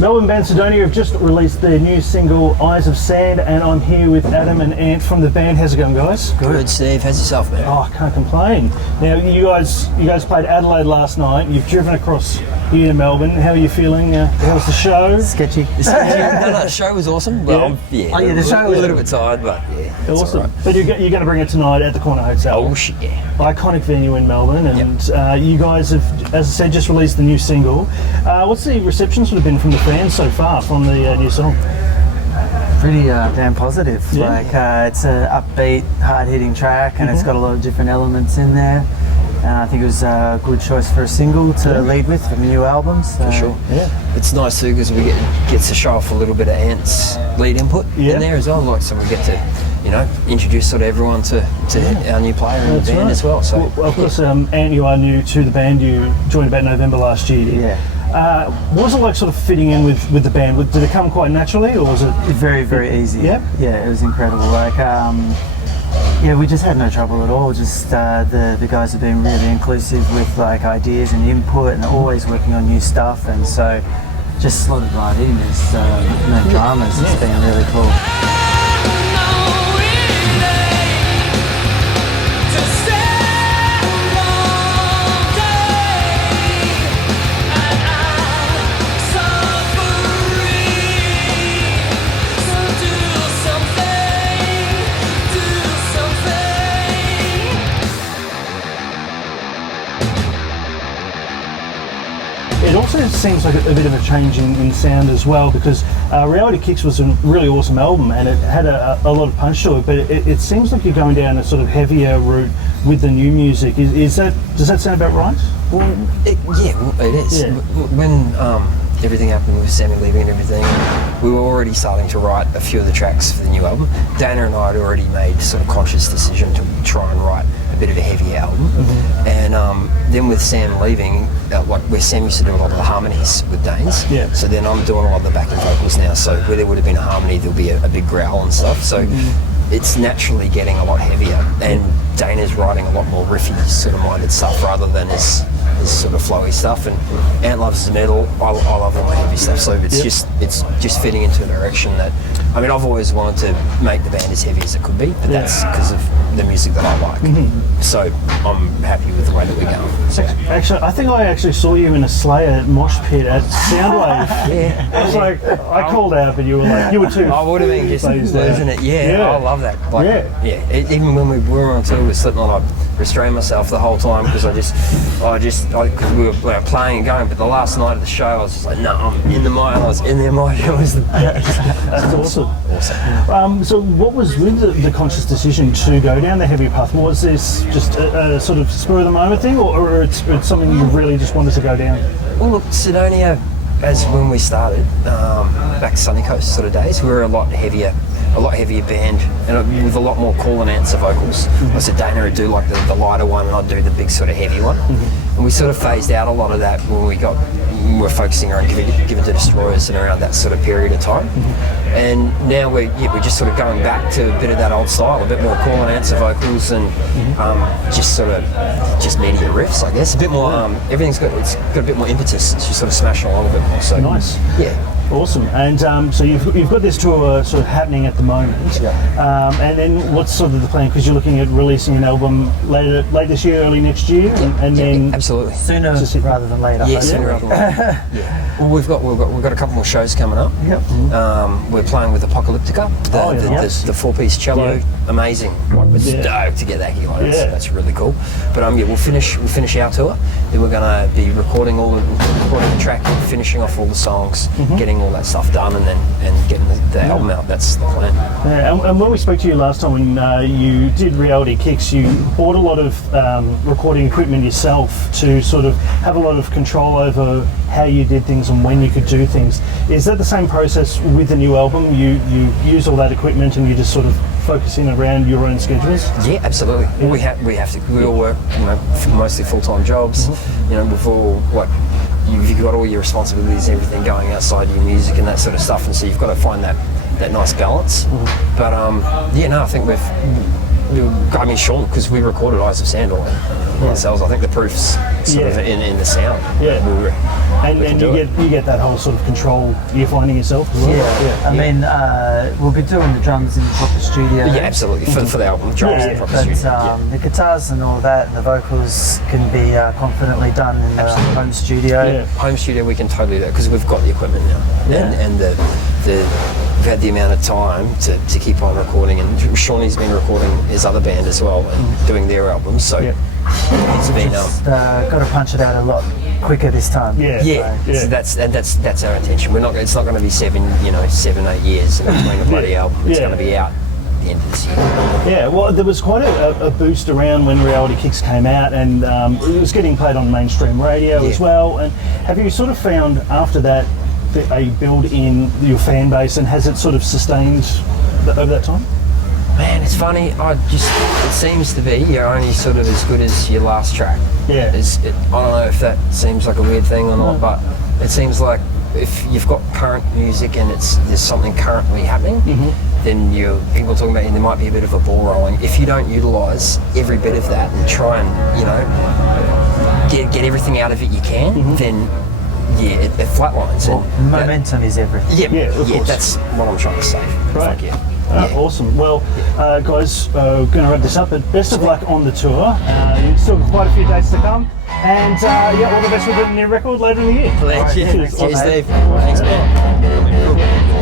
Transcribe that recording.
Melbourne band Sydonia have just released their new single, Eyes of Sand, and I'm here with Adam and Ant from the band. How's it going, guys? Good, Steve. How's yourself, man? Oh, I can't complain. Now, you guys played Adelaide last night. You've driven across here to Melbourne. How are you feeling? How was the show? Sketchy. No, the show was awesome. Well, the show was a little bit tired, but yeah, it's awesome. all right. But you're going to bring it tonight at the Corner Hotel. Oh shit, yeah. Iconic venue in Melbourne, and you guys have, as I said, just released the new single. What's the reception sort of been from the fans so far from the new song? Pretty damn positive. Yeah. It's an upbeat, hard-hitting track, and it's got a lot of different elements in there. And I think it was a good choice for a single to lead with for the new album. So. For sure. Yeah. It's nice too because we gets to show off a little bit of Ant's lead input in there as well. Like, so we get to, introduce sort of everyone to our new player in the band as well. So, well, of course, Ant, you are new to the band. You joined about November last year. Yeah. What was it like sort of fitting in with the band? Did it come quite naturally, or was it very, very easy? Yeah. Yeah, it was incredible. Like, we just had no trouble at all. Just the guys have been really inclusive with like ideas and input, and always working on new stuff. And so, just slotted right in. There's no dramas. It's been really cool. It also seems like a bit of a change in sound as well, because Reality Kicks was a really awesome album and it had a lot of punch to it, but it seems like you're going down a sort of heavier route with the new music. Does that sound about right? Well, it is. Yeah. When everything happened with Sammy leaving and everything, we were already starting to write a few of the tracks for the new album. Dana and I had already made sort of conscious decision to try and write a bit of a heavier album. And then with Sam leaving, like where Sam used to do a lot of the harmonies with Dane's, so then I'm doing a lot of the backing vocals now, so where there would have been a harmony, there'll be a big growl and stuff. So it's naturally getting a lot heavier, and Dana's writing a lot more riffy sort of minded stuff rather than his sort of flowy stuff, and Ant loves the metal. I love all my heavy stuff, so it's just fitting into a direction that, I mean, I've always wanted to make the band as heavy as it could be, but that's because of the music that I like. So I'm happy with the way that we're going. Actually, I think I actually saw you in a Slayer mosh pit at Soundwave. I was like, I called out, but you were too. I would have been just losing it. I love that. Like, even when we were on tour with Slipknot, I restrained myself the whole time because because we were playing and going. But the last night of the show, I was just like, no, I'm in the mic. I was in there, mic. It was the best. That's awesome. So, what was with the conscious decision to go down the heavy path? Was this just a sort of spur of the moment thing, or it's something you really just wanted to go down? Well, look, Sydonia, as when we started back Sunny Coast sort of days, we were a lot heavier band, and with a lot more cool and answer vocals. I said Dana would do like the lighter one, and I'd do the big sort of heavy one. And we sort of phased out a lot of that when we were focusing around Given to Destroyers and around that sort of period of time. And now we're just sort of going back to a bit of that old style, a bit more cool and answer vocals, and just meatier riffs, I guess. A bit more. It's got a bit more impetus. It's just sort of smashing along a bit more. So nice. Yeah. Awesome. And so you've got this tour sort of happening at the moment. And then what's sort of the plan? Because you're looking at releasing an album late this year, early next year, and then absolutely sooner rather than later. Yeah, sooner rather than later. Well, we've got a couple more shows coming up. We're playing with Apocalyptica, the 4-piece cello. Amazing. We're stoked to get that here. That's really cool. But we'll finish our tour. Then we're going to be recording the track, finishing off all the songs, getting all that stuff done, and getting the album out. That's the plan. And when we spoke to you last time, when you did Reality Kicks, you bought a lot of recording equipment yourself to sort of have a lot of control over how you did things and when you could do things. Is that the same process with the new album? You use all that equipment and you just sort of focus in around your own schedules? Yeah, absolutely. Well, we have to. We all work, mostly full-time jobs. We've all you've got all your responsibilities and everything going outside your music and that sort of stuff, and so you've got to find that nice balance. But I think sure, because we recorded Eyes of Sand all ourselves. I think the proof's sort of in the sound. And you get that whole sort of control you're finding yourself as well. Yeah. I mean, we'll be doing the drums in the proper studio. Yeah, absolutely. For the album, drums in the proper But studio. the guitars and all that, and the vocals can be confidently done in the home studio. Yeah. Home studio, we can totally do that because we've got the equipment now, Yeah. and we've had the amount of time to keep on recording, and Shawnee's been recording his other band as well and doing their albums, so it's been Just got to punch it out a lot quicker this time. yeah. So that's our intention. We're not. It's not going to be 7, 8 years in between a bloody album. It's going to be out at the end of this year. Yeah, well, there was quite a boost around when Reality Kicks came out, and it was getting played on mainstream radio as well. And have you sort of found after that a build in your fan base, and has it sort of sustained over that time? Man, it's funny. It seems to be you're only sort of as good as your last track. Yeah. I don't know if that seems like a weird thing or not, but it seems like if you've got current music and there's something currently happening, then people talking about there might be a bit of a ball rolling. If you don't utilise every bit of that and try and get everything out of it you can, then it flatlines. Well, momentum is everything. Yeah, of course. That's what I'm trying to say. Right. Fuck yeah. Awesome. Well, guys, going to wrap this up, but best of luck on the tour. You've still got quite a few dates to come. And all the best with the new record later in the year. Thank you. Cheers. Cheers, Steve. Thanks, man.